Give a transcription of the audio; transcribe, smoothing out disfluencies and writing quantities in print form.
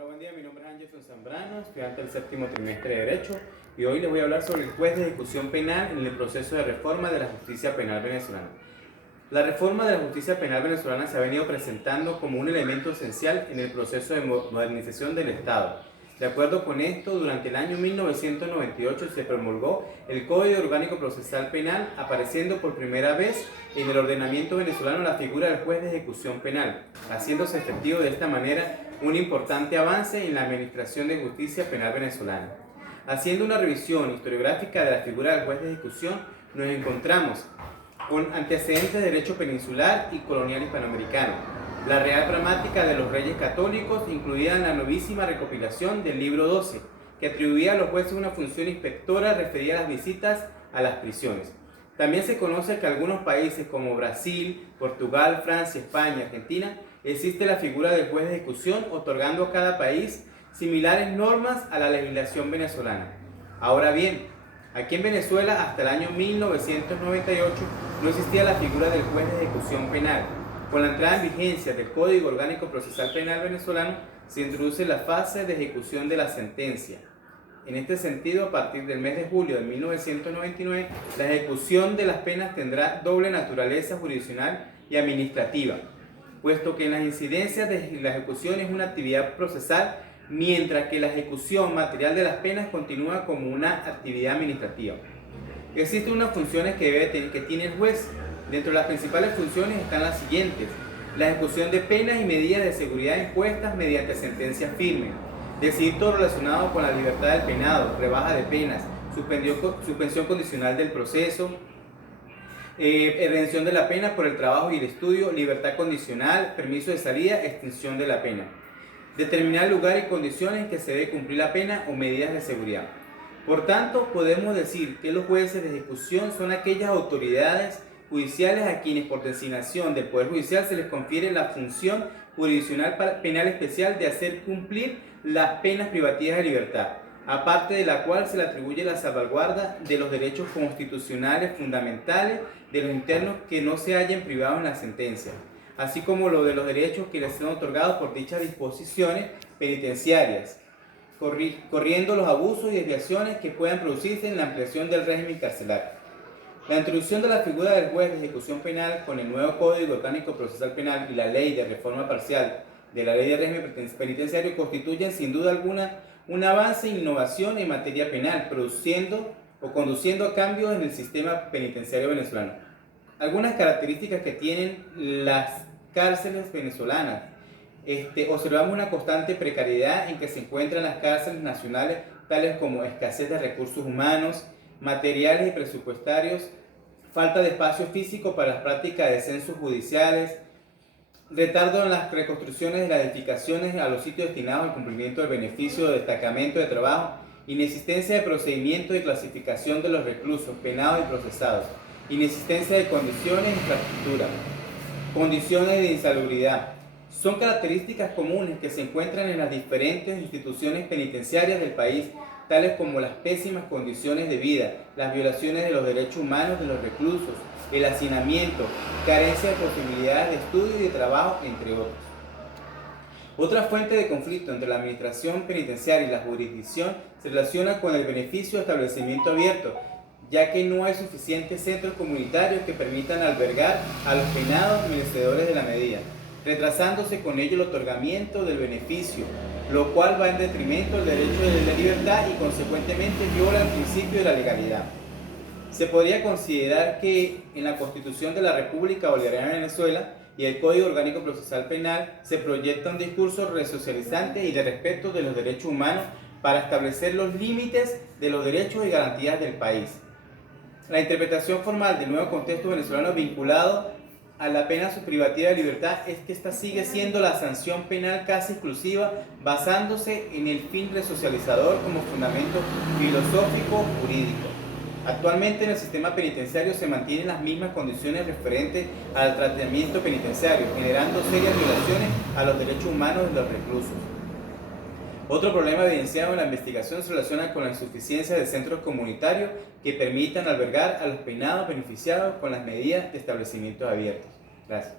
Hola, buen día. Mi nombre es Anderson Zambrano, estudiante del séptimo trimestre de Derecho, y hoy les voy a hablar sobre el juez de ejecución penal en el proceso de reforma de la justicia penal venezolana. La reforma de la justicia penal venezolana se ha venido presentando como un elemento esencial en el proceso de modernización del Estado. De acuerdo con esto, durante el año 1998 se promulgó el Código Orgánico Procesal Penal, apareciendo por primera vez en el ordenamiento venezolano la figura del juez de ejecución penal, haciéndose efectivo de esta manera un importante avance en la administración de justicia penal venezolana. Haciendo una revisión historiográfica de la figura del juez de ejecución, nos encontramos con antecedentes de derecho peninsular y colonial hispanoamericano. La Real Gramática de los Reyes Católicos incluida en la novísima recopilación del libro 12, que atribuía a los jueces una función inspectora referida a las visitas a las prisiones. También se conoce que en algunos países como Brasil, Portugal, Francia, España y Argentina existe la figura del juez de ejecución, otorgando a cada país similares normas a la legislación venezolana. Ahora bien, aquí en Venezuela hasta el año 1998 no existía la figura del juez de ejecución penal. Con la entrada en vigencia del Código Orgánico Procesal Penal venezolano se introduce la fase de ejecución de la sentencia. En este sentido, a partir del mes de julio de 1999, la ejecución de las penas tendrá doble naturaleza jurisdiccional y administrativa, puesto que en las incidencias de la ejecución es una actividad procesal, mientras que la ejecución material de las penas continúa como una actividad administrativa. Existen unas funciones que tiene el juez. Dentro de las principales funciones están las siguientes: la ejecución de penas y medidas de seguridad impuestas mediante sentencia firme, decidir todo relacionado con la libertad del penado, rebaja de penas, suspensión condicional del proceso, redención de la pena por el trabajo y el estudio, libertad condicional, permiso de salida, extinción de la pena, determinar el lugar y condiciones en que se debe cumplir la pena o medidas de seguridad. Por tanto, podemos decir que los jueces de ejecución son aquellas autoridades judiciales a quienes por designación del Poder Judicial se les confiere la función jurisdiccional penal especial de hacer cumplir las penas privativas de libertad, aparte de la cual se le atribuye la salvaguarda de los derechos constitucionales fundamentales de los internos que no se hallen privados en la sentencia, así como lo de los derechos que les son otorgados por dichas disposiciones penitenciarias, corriendo los abusos y desviaciones que puedan producirse en la ampliación del régimen carcelario. La introducción de la figura del juez de ejecución penal con el nuevo Código Orgánico Procesal Penal y la Ley de Reforma Parcial de la Ley de Régimen Penitenciario constituyen sin duda alguna un avance e innovación en materia penal, produciendo o conduciendo a cambios en el sistema penitenciario venezolano. Algunas características que tienen las cárceles venezolanas: observamos una constante precariedad en que se encuentran las cárceles nacionales, tales como escasez de recursos humanos, materiales y presupuestarios, falta de espacio físico para las prácticas de censos judiciales, retardo en las reconstrucciones de las edificaciones a los sitios destinados al cumplimiento del beneficio de destacamento de trabajo, inexistencia de procedimientos de clasificación de los reclusos, penados y procesados, inexistencia de condiciones de infraestructura, condiciones de insalubridad. Son características comunes que se encuentran en las diferentes instituciones penitenciarias del país, tales como las pésimas condiciones de vida, las violaciones de los derechos humanos de los reclusos, el hacinamiento, carencia de posibilidades de estudio y de trabajo, entre otros. Otra fuente de conflicto entre la administración penitenciaria y la jurisdicción se relaciona con el beneficio de establecimiento abierto, ya que no hay suficientes centros comunitarios que permitan albergar a los penados merecedores de la medida, retrasándose con ello el otorgamiento del beneficio, lo cual va en detrimento del derecho de la libertad y consecuentemente viola el principio de la legalidad. Se podría considerar que en la Constitución de la República Bolivariana de Venezuela y el Código Orgánico Procesal Penal se proyecta un discurso resocializante y de respeto de los derechos humanos para establecer los límites de los derechos y garantías del país. La interpretación formal del nuevo contexto venezolano vinculado a la pena privativa de libertad es que esta sigue siendo la sanción penal casi exclusiva, basándose en el fin resocializador como fundamento filosófico jurídico. Actualmente en el sistema penitenciario se mantienen las mismas condiciones referentes al tratamiento penitenciario, generando serias violaciones a los derechos humanos de los reclusos. Otro problema evidenciado en la investigación se relaciona con la insuficiencia de centros comunitarios que permitan albergar a los penados beneficiados con las medidas de establecimientos abiertos. Gracias.